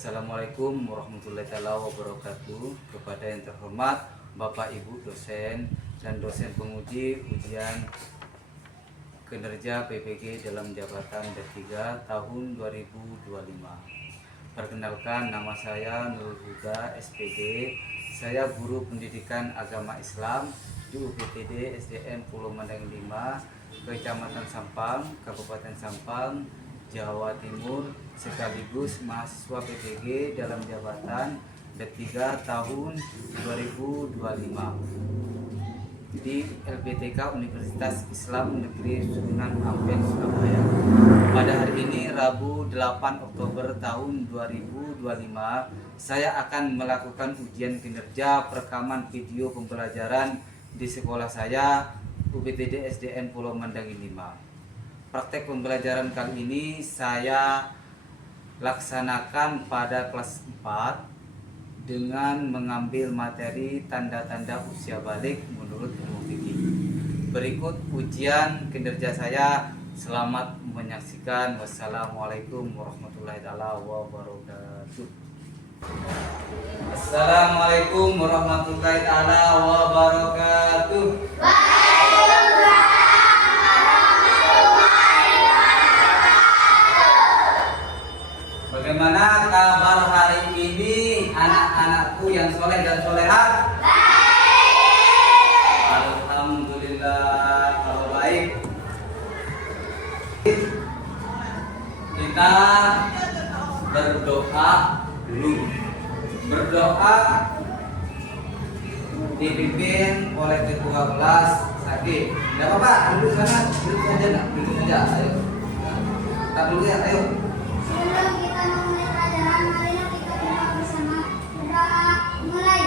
Assalamualaikum warahmatullahi wabarakatuh. Kepada yang terhormat Bapak Ibu dosen dan dosen penguji ujian kinerja PPG dalam jabatan D3 tahun 2025. Perkenalkan, nama saya Nurul Huda SPD. Saya guru pendidikan agama Islam di UPTD SDN Pulau Mandang 5, Kecamatan Sampang, Kabupaten Sampang, Jawa Timur, sekaligus mahasiswa PPG dalam jabatan D3 tahun 2025 di LPTK Universitas Islam Negeri Sunan Ampel, Surabaya. Pada hari ini Rabu 8 Oktober tahun 2025, saya akan melakukan ujian kinerja perekaman video pembelajaran di sekolah saya UPTD SDN Pulau Mandang 5. Praktek pembelajaran kali ini saya laksanakan pada kelas 4 dengan mengambil materi tanda-tanda usia balik menurut ilmu fikih. Berikut ujian kinerja saya. Selamat menyaksikan. Wassalamualaikum warahmatullahi wabarakatuh. Assalamualaikum warahmatullahi wabarakatuh. Bagaimana kabar hari ini anak-anakku yang soleh dan solehat? Baik. Alhamdulillah kalau baik. Kita berdoa dulu. Berdoa dipimpin oleh ketua kelas Sakit. Tidak apa-apa, duduk sana, duduk saja, duduk saja. Ayo. Kita dulu ya, ayo. Sebelum kita memulai pelajaran, marilah kita berdoa bersama. Berdoa mulai.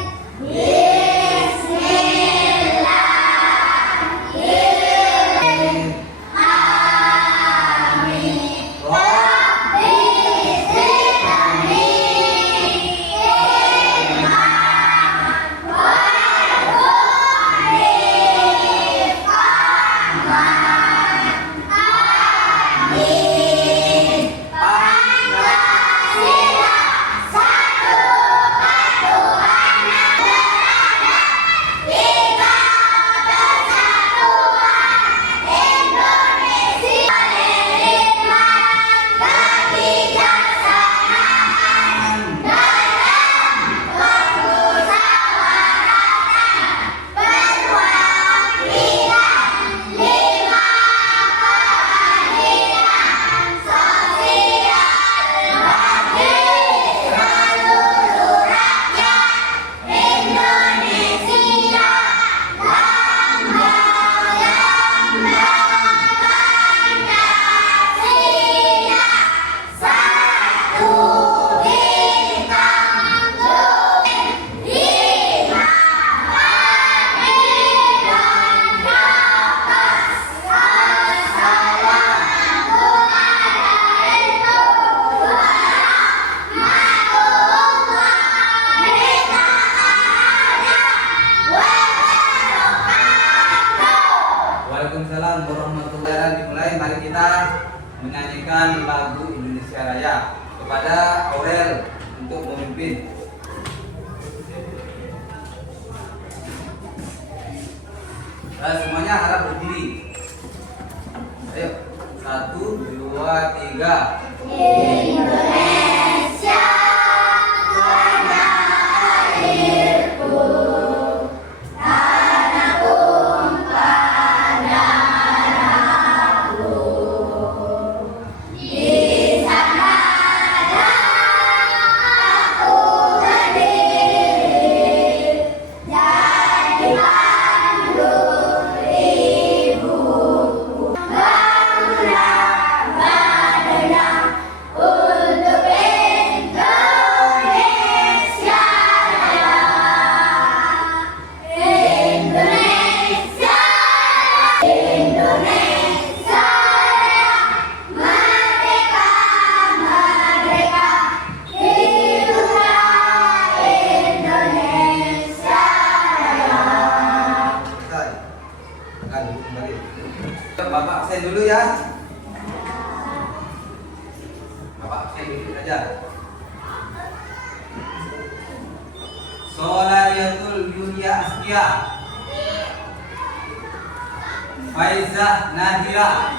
Waalaikumsalam warahmatullahi wabarakatuh. Dimulai, mari kita menyanyikan lagu Indonesia Raya. Kepada Aurel untuk memimpin. Semuanya harap berdiri. Ayo, 1, 2, 3. Indonesia, tanah airku, tanah tumpah darahku. Di sana aku berdiri, jadi pandu ibuku. Bangunlah, bangunlah untuk Solayatul Yulia Askia, Faizah Nadira,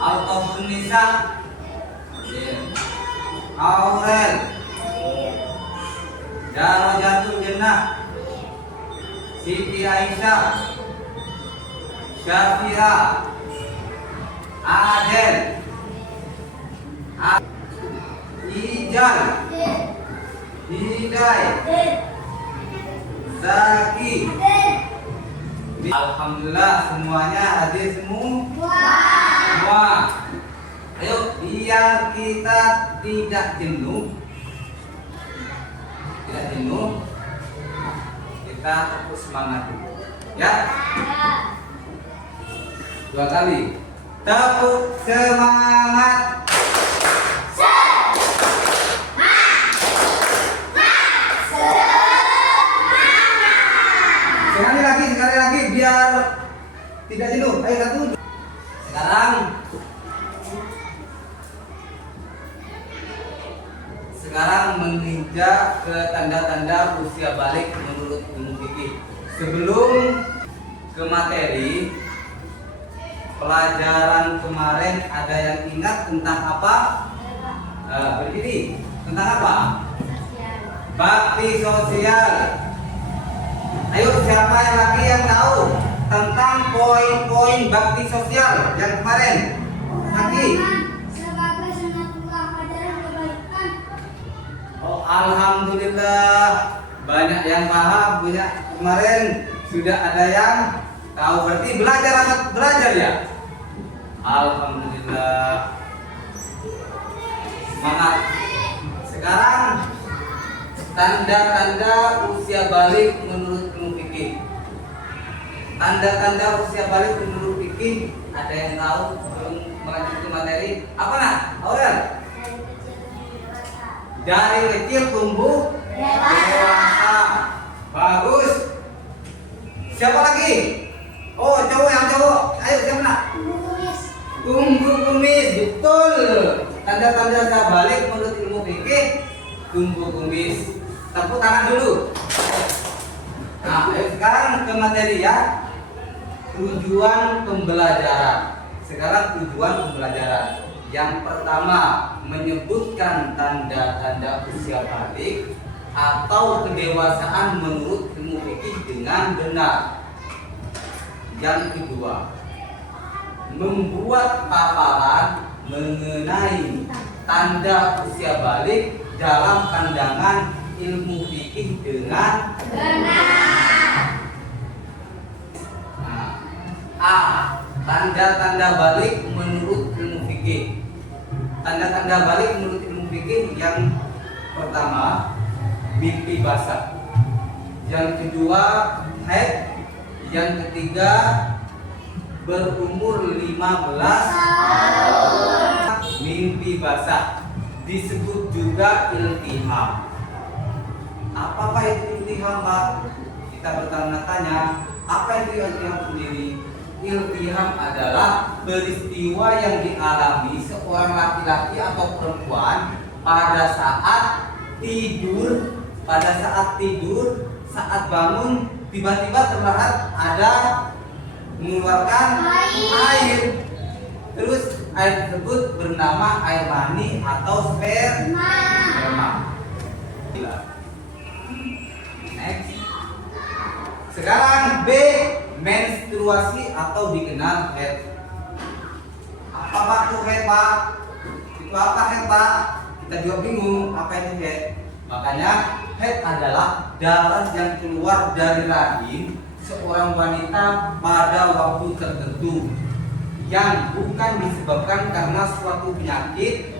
Altofun Nisa, Aurel, Darajatul Jannah, Siti Aisyah, Syafira, Adel, Ijal, Hidayah, Zaki. Alhamdulillah semuanya hadir semua. Ayo biar kita tidak jenuh, kita terus semangat ya. 2 kali tepuk semangat. Sekali lagi biar tidak jenuh. Ayo 1. Sekarang menginjak ke tanda-tanda usia balik menurut ilmu fikih. Sebelum ke materi pelajaran kemarin, ada yang ingat tentang apa? Berdiri. Tentang apa? Bakti sosial. Ayo siapa yang lagi yang tahu tentang poin-poin bakti sosial yang kemarin? Lagi. Sebagai sunatullah ajaran kebaikan. Oh, alhamdulillah banyak yang paham, banyak kemarin sudah ada yang tahu. Berarti belajar ya. Alhamdulillah. Semangat. Sekarang tanda-tanda usia balik menurut ilmu fikih. Tanda-tanda usia balik menurut fikih, ada yang tahu sebelum melanjut ke materi? Apa nak? Aurel? Dari kecil tumbuh dewasa. Bagus. Siapa lagi? Oh, yang cowok. Ayo siapa nak? Tumbuh kumis. Betul. Tanda-tanda usia balik menurut ilmu fikih, tumbuh kumis. Tepuk tangan dulu. Nah, ayo sekarang ke materi ya. Tujuan pembelajaran. Sekarang tujuan pembelajaran. Yang pertama, menyebutkan tanda-tanda usia balik atau kedewasaan menurut ilmu fikih dengan benar. Yang kedua, membuat paparan mengenai tanda usia balik dalam pandangan ilmu fikih dengan benar. A. Tanda-tanda balik menurut ilmu fikih. Tanda-tanda balik menurut ilmu fikih yang pertama, mimpi basah. Yang kedua, haid. Yang ketiga, berumur 15 tahun. Mimpi basah disebut juga iltiham. Apa itu iltiham, Pak? Kita bertanya-tanya, apa itu iltiham sendiri? Iltiham adalah peristiwa yang dialami seorang laki-laki atau perempuan pada saat tidur, saat bangun tiba-tiba terlihat ada mengeluarkan air. Terus air tersebut bernama air mani atau sperma. Next. Sekarang B, menstruasi atau dikenal haid. Apa itu haid, Pak? Itu apa haid, Pak? Kita juga bingung apa itu haid. Makanya haid adalah darah yang keluar dari rahim seorang wanita pada waktu tertentu yang bukan disebabkan karena suatu penyakit.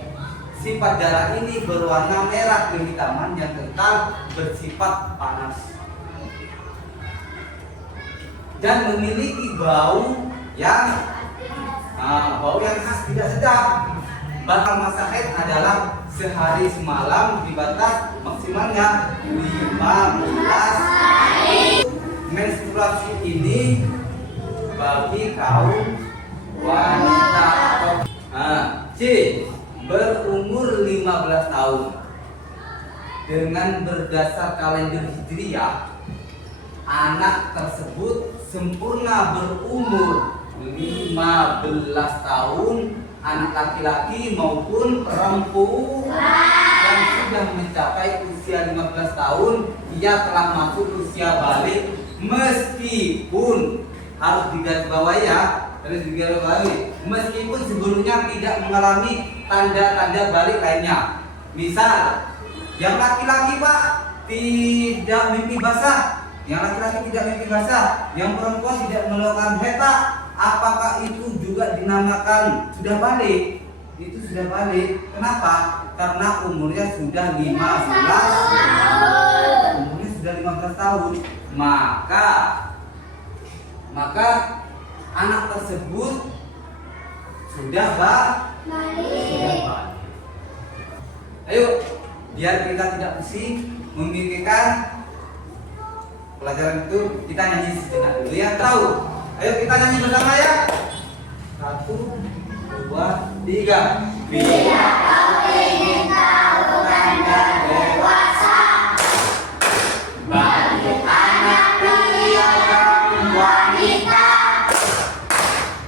Sifat darah ini berwarna merah kehitaman yang kental, bersifat panas dan memiliki bau yang khas tidak sedap. Batas masa haid adalah sehari semalam di batas maksimalnya 15 hari. Menstruasi ini bagi kaum wanita. C. Berumur 15 tahun. dengan berdasar kalender Hijriah, anak tersebut sempurna berumur 15 tahun, anak laki-laki maupun perempuan, dan sudah mencapai usia 15 tahun, ia telah masuk usia balik, meskipun harus digarisbawahi ya, meskipun sebelumnya tidak mengalami tanda-tanda balik lainnya. Misal, yang laki-laki Pak tidak mimpi basah, yang laki-laki tidak mimpi basah, yang perempuan tidak melakukan haid Pak, apakah itu juga dinamakan sudah balik? Itu sudah balik. Kenapa? Karena umurnya sudah 15 tahun. Umurnya sudah 15 tahun. Maka anak tersebut sudah balik. Ayo, biar kita tidak pusing memikirkan pelajaran itu, kita nyanyi sejenak dulu ya. Tahu? Ayo kita nyanyi bersama ya. 1, 2, 3. Bila kau ingin tahu tanda dewasa, bagi anak pria dan wanita,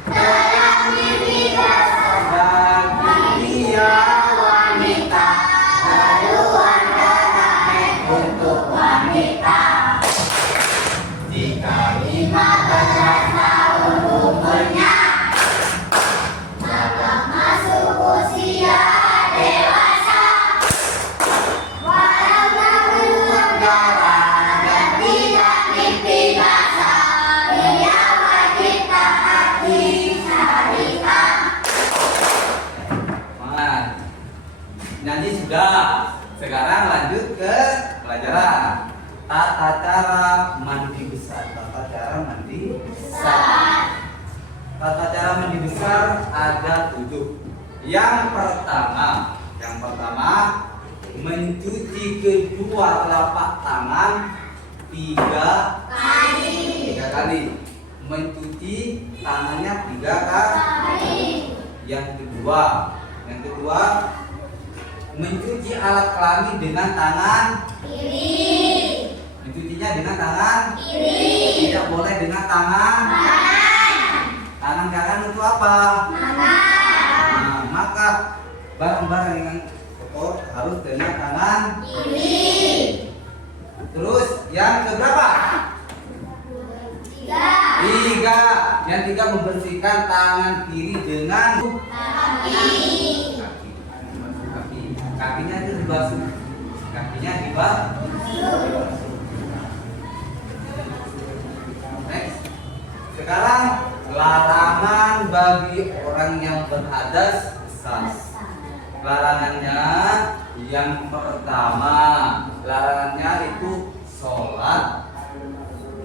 telah mimpi basah bagi dia wanita, haluan darah haid untuk wanita. Jika 15 tahun umurnya, maka masuk usia dewasa. Walau tak keluar darah dan tidak mimpi basah, ia wajib taati syariat. Nyanyi sudah. Sekarang lanjut ke pelajaran. Tata cara mandi besar. Tata cara mandi besar. Tata cara mandi besar ada 7. Yang pertama mencuci kedua telapak tangan 3 kali. Mencuci tangannya 3 kali. Yang kedua mencuci alat kelamin dengan tangan Kiri. mencucinya dengan tangan Kiri. tidak boleh dengan tangan kanan untuk apa? Nah, maka barang-barang yang kotor harus dengan tangan Kiri. Terus yang keberapa? 3. Yang 3 membersihkan tangan kiri dengan kakinya itu dibasuh. Next. Sekarang larangan bagi orang yang berhadas besar. Larangannya yang pertama, larangannya itu sholat.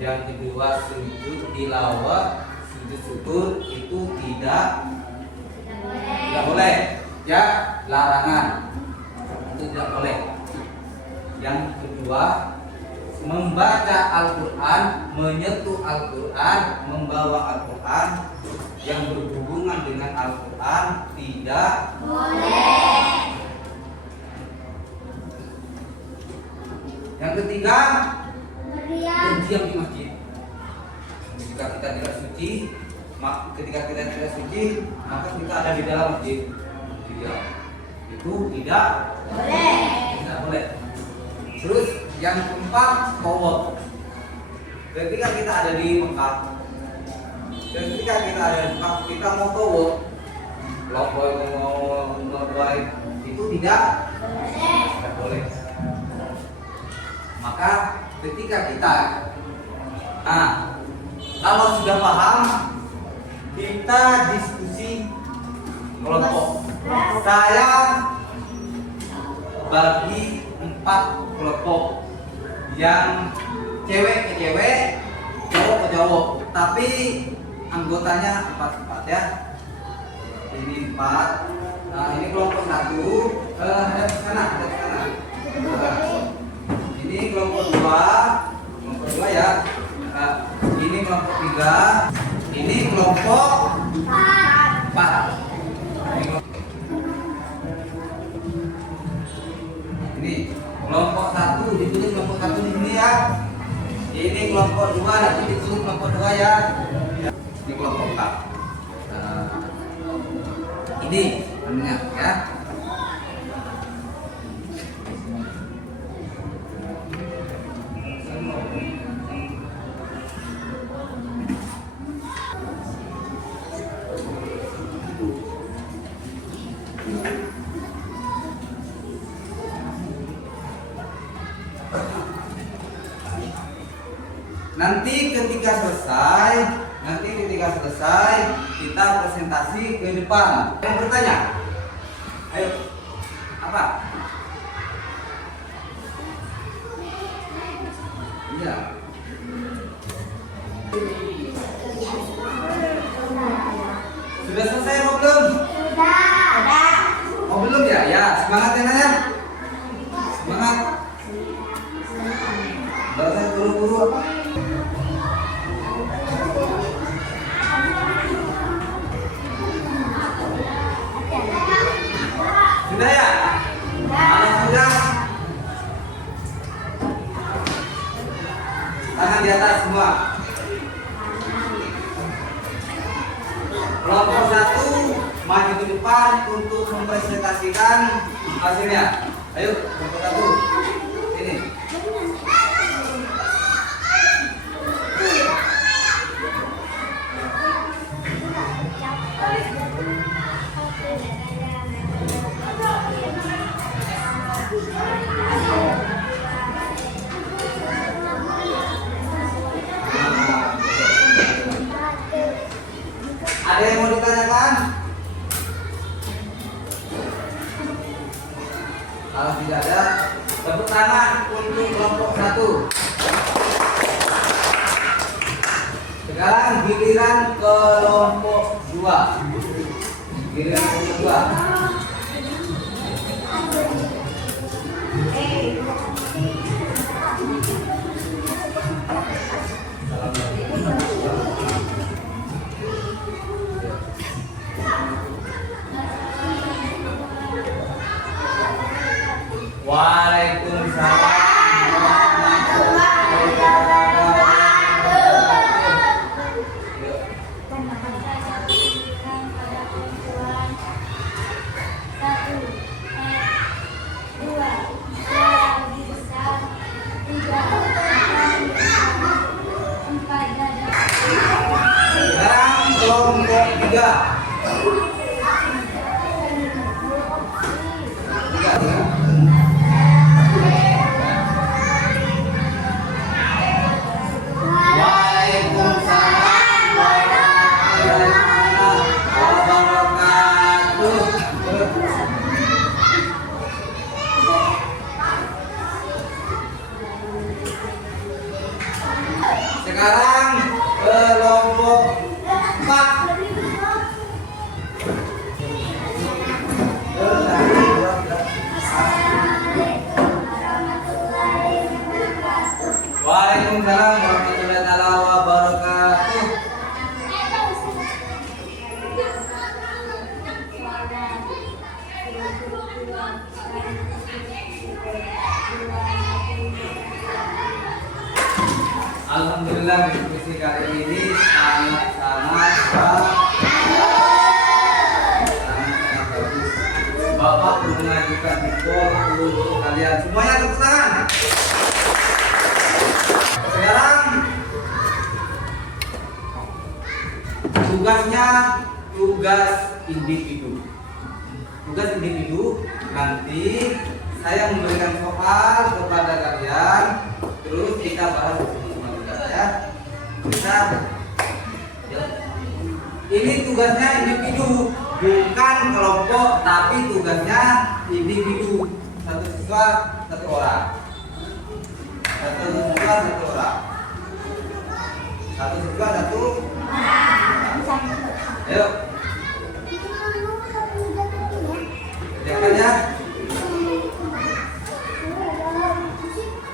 Yang kedua sujud tilawah, sujud syukur itu tidak boleh. Ya, larangan itu tidak boleh. Yang kedua, membaca Al-Quran, menyentuh Al-Quran, membawa Al-Quran yang berhubungan dengan Al-Quran tidak Boleh. Yang ketiga, Berdiam. berdiam di masjid. Ketika kita tidak suci, maka kita ada di dalam masjid. Diam. Itu tidak boleh. Terus yang keempat, tawaf. Ketika kita ada di Mekah, kita mau tawaf, loboy, itu tidak boleh. Maka ketika kita, kalau sudah paham, kita diskusi kelompok. Saya bagi 4 kelompok, yang cewek ke cewek, cowok ke cowok, tapi anggotanya 4 ya. Ini 4. Nah, ini kelompok 1 hadap ke sana. Ini kelompok 2 ya. Nah, ini kelompok 3, ini kelompok 4. Ini Kelompok 1 ditulis kelompok 1 di sini ya. Ini kelompok 2 nanti ditulis kelompok 2 ya. Ini kelompok 4. Ini namanya ya. Nanti ketika selesai kita presentasi ke depan. Yang bertanya, ayo, apa? Iya. Sudah selesai atau belum? Sudah. Oh belum ya? Ya, semangat ya Naya. Semangat. Gak usah buru-buru. Sudah ya? Kalau sudah, tangan di atas semua. Kelompok 1 maju ke depan untuk mempresentasikan hasilnya. Ayo, kelompok 1. Ini. Ada yang mau ditanyakan? Kalau tidak ada, tepuk tangan untuk kelompok 1. Sekarang giliran kelompok 2. Giliran kelompok 2. Waalaikumsalam warahmatullahi Sekarang kelompok 3. Sekarang kelompok 4. Waalaikumsalam warahmatullahi wabarakatuh. Alhamdulillah diskusi kali ini sangat bagus. Bapak mengajukan report untuk kalian semuanya, tepuk tangan. Sekarang tugasnya tugas individu. Tugas individu nanti saya memberikan soal kepada kalian, terus kita bahas ya. Bisa. Ini tugasnya individu, bukan kelompok, tapi tugasnya individu. Satu siswa satu orang. Satu siswa satu orang. Satu siswa satu. Ayo. Kerjakan ya.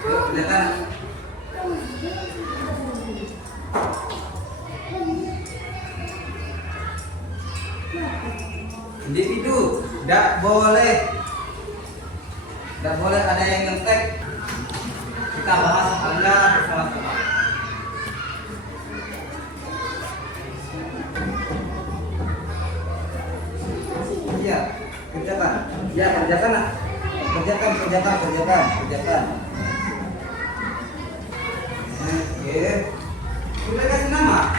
Yuk, kerjakan. Individu tidak boleh ada yang ngetek, kita bahas Anda bersama-sama. Iya, kerjakan. Ya, kerjakan. Kerjakan. Oke. Sudah kasih nama?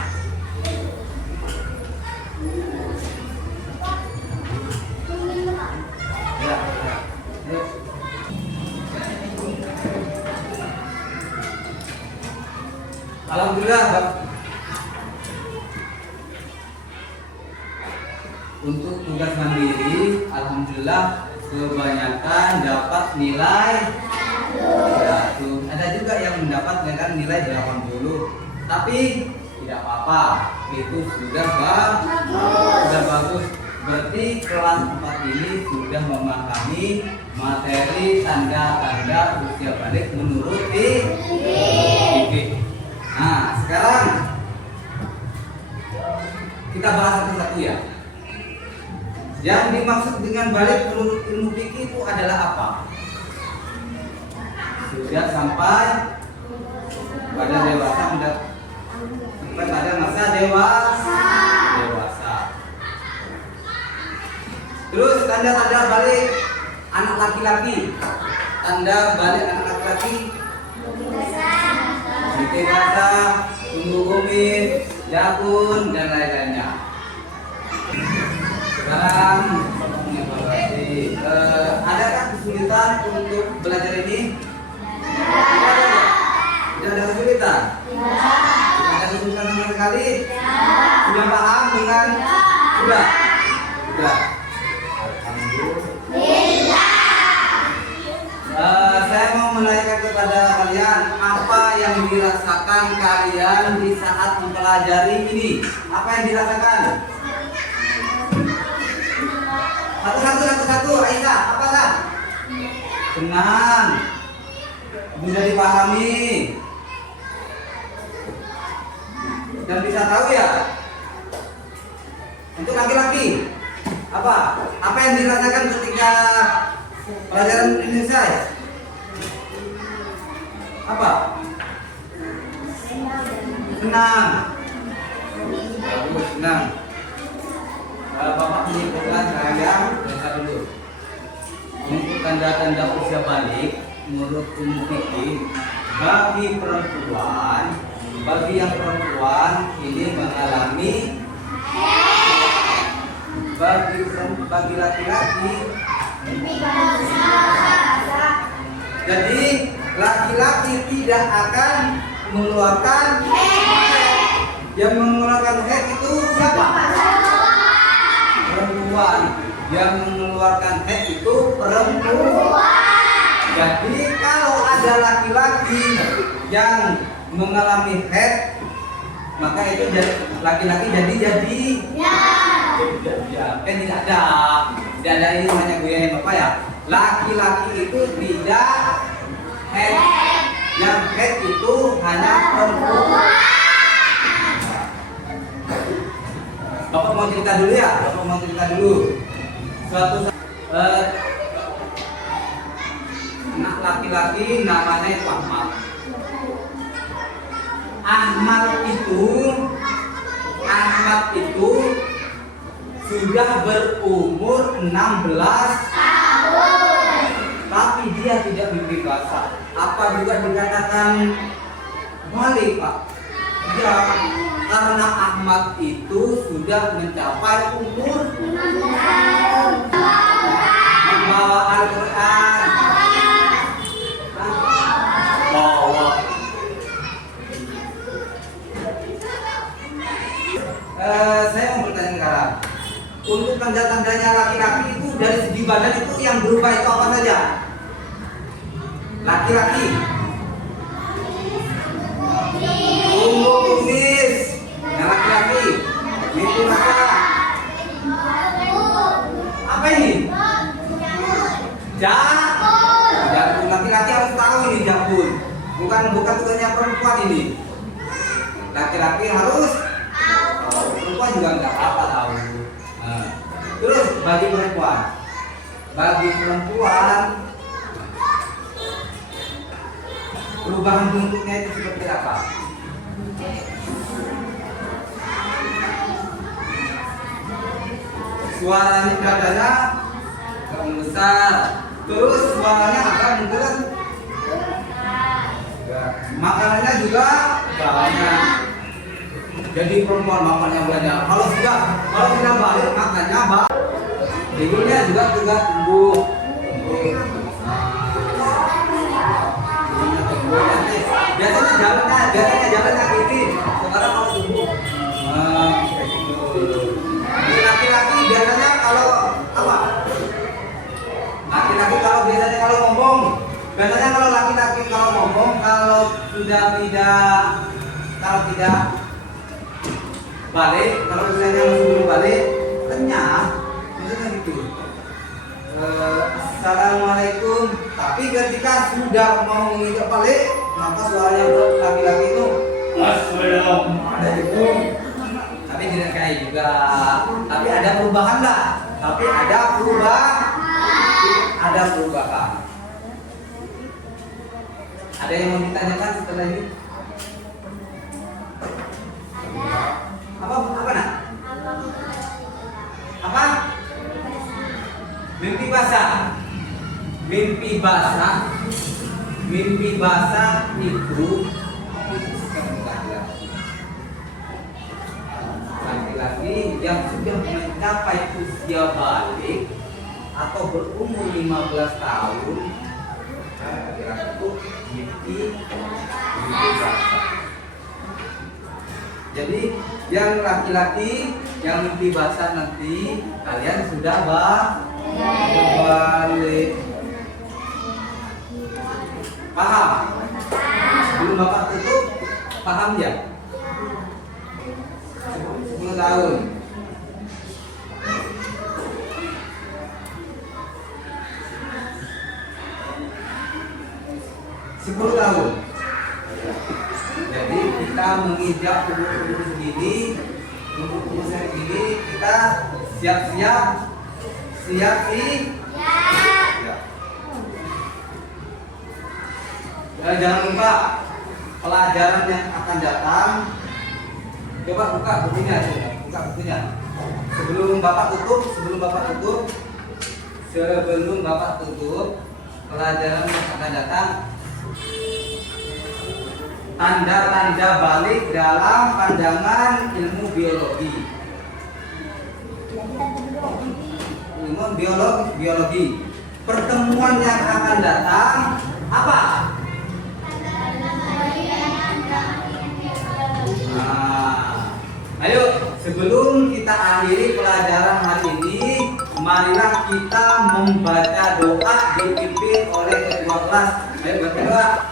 Ya. Yuk. Alhamdulillah, Pak. Untuk tugas mandiri, alhamdulillah kebanyakan dapat nilai 100. Ada juga yang mendapat nilai 80. Tapi tidak apa-apa, itu sudah bagus. Berarti kelas 4 ini sudah memahami materi tanda-tanda usia balik menurut IPK. Nah, sekarang kita bahas satu-satu ya. Yang dimaksud dengan balik menurut ilmu fikih itu adalah apa? Sudah sampai pada dewasa, sampai pada masa dewasa. Terus tanda-tanda balik anak laki-laki. Tanda balik anak laki-laki: titik basah, tumbuh kumis, jakun, dan lain-lainnya. Sekarang mengevaluasi, adakah kesulitan untuk belajar ini? Tidak ada kesulitan. Tidak ada kesulitan sama sekali. Sudah paham dengan? Sudah. Saya mau menanyakan kepada kalian, apa yang dirasakan kalian di saat mempelajari ini? Apa yang dirasakan? Satu, Aisyah, apalah? Senang, mudah dipahami, dan bisa tahu ya. Untuk laki-laki, apa yang dirasakan ketika pelajaran ini selesai? Apa? Senang. Bagus, senang. Bapak menyebutkan saya dulu. Untuk tanda-tanda usia balik menurut ilmu fikih, bagi yang perempuan ini mengalami, bagi laki-laki. Jadi laki-laki tidak akan mengeluarkan head. Yang mengeluarkan head itu siapa? Perempuan. Yang mengeluarkan head itu perempuan. Jadi kalau ada laki-laki yang mengalami head, maka itu laki-laki jadi kan tidak ada ini namanya goyangin bapak ya. Laki-laki itu tidak head, yang head itu hanya perempuan. Bapak mau cerita dulu ya, suatu anak laki-laki namanya itu Ahmad itu sudah berumur 16 tahun, tapi dia tidak mimpi basah. Apa juga dikatakan balik, Pak? Ya, karena Ahmad itu sudah mencapai umur 16 tahun. Membawa Al-Quran. Saya mau bertanya sekarang, untuk tanda-tandanya laki-laki itu dari segi badan itu yang berubah itu apa saja? Laki-laki tumbuh kumis, yang laki-laki itu apa ini? Jakun. Laki-laki harus tahu ini jakun, bukan tugasnya perempuan ini. Laki-laki harus, perempuan juga nggak apa tahu. Nah, terus bagi perempuan perubahan bentuknya itu seperti apa? Suaranya nadanya agak membesar, terus suaranya agak menggerak. Makanannya juga banyak. Jadi perempuan makannya banyak. Kalau sudah balik makannya banyak. Hidungnya juga tumbuh. Biasanya jalannya gini. Sekarang kalau tumbuh. Kayak gitu. Ini laki-laki biasanya kalau apa? Laki-laki biasanya kalau ngomong, kalau laki-laki kalau ngomong, kalau tidak balik, kalau misalnya belum balik, renyah, maksudnya gitu. Assalamualaikum. Tapi ketika sudah mau menginjak balik, maka suaranya laki-laki itu Assalamualaikum. Tapi tidak kayak juga. Tapi ada perubahan lah. Ada perubahan. Ada yang mau ditanyakan setelah ini? Apa nak? Apa? Mimpi basah. Mimpi basah itu laki-laki yang sudah mencapai usia balik atau berumur 15 tahun, laki-laki itu mimpi basah. Jadi yang laki-laki yang mimpi basah nanti kalian sudah balik. Paham? Belum Bapak tutup, paham ya? 10 tahun. Jadi kita menginjak tubuh segini, kita siap-siap. Jangan lupa pelajaran yang akan datang. Coba buka bukunya. Sebelum Bapak tutup, pelajaran yang akan datang. Tanda-tanda balik dalam pandangan ilmu biologi. Biologi. Pertemuan yang akan datang apa? Ayo, sebelum kita akhiri pelajaran hari ini, marilah kita membaca doa dipimpin oleh ketua kelas. Ayo baca doa.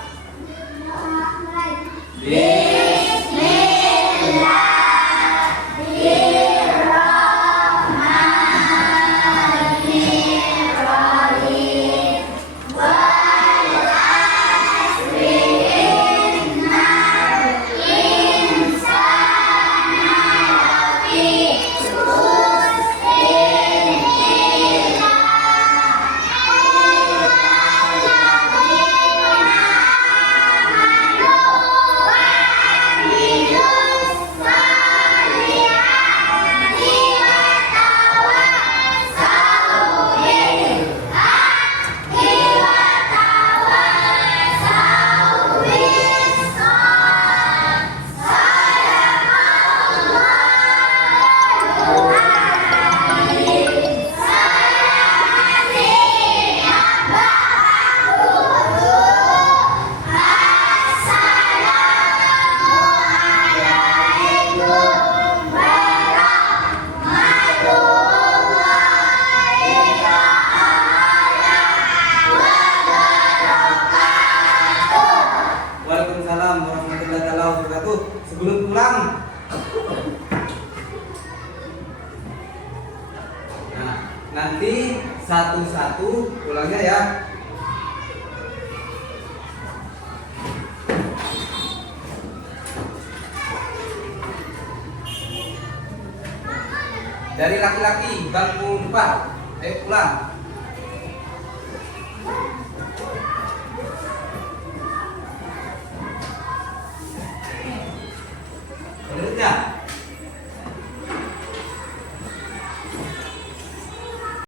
Sebelum pulang, nah, nanti satu-satu pulangnya ya. Dari laki-laki bangku depan, ayo pulang.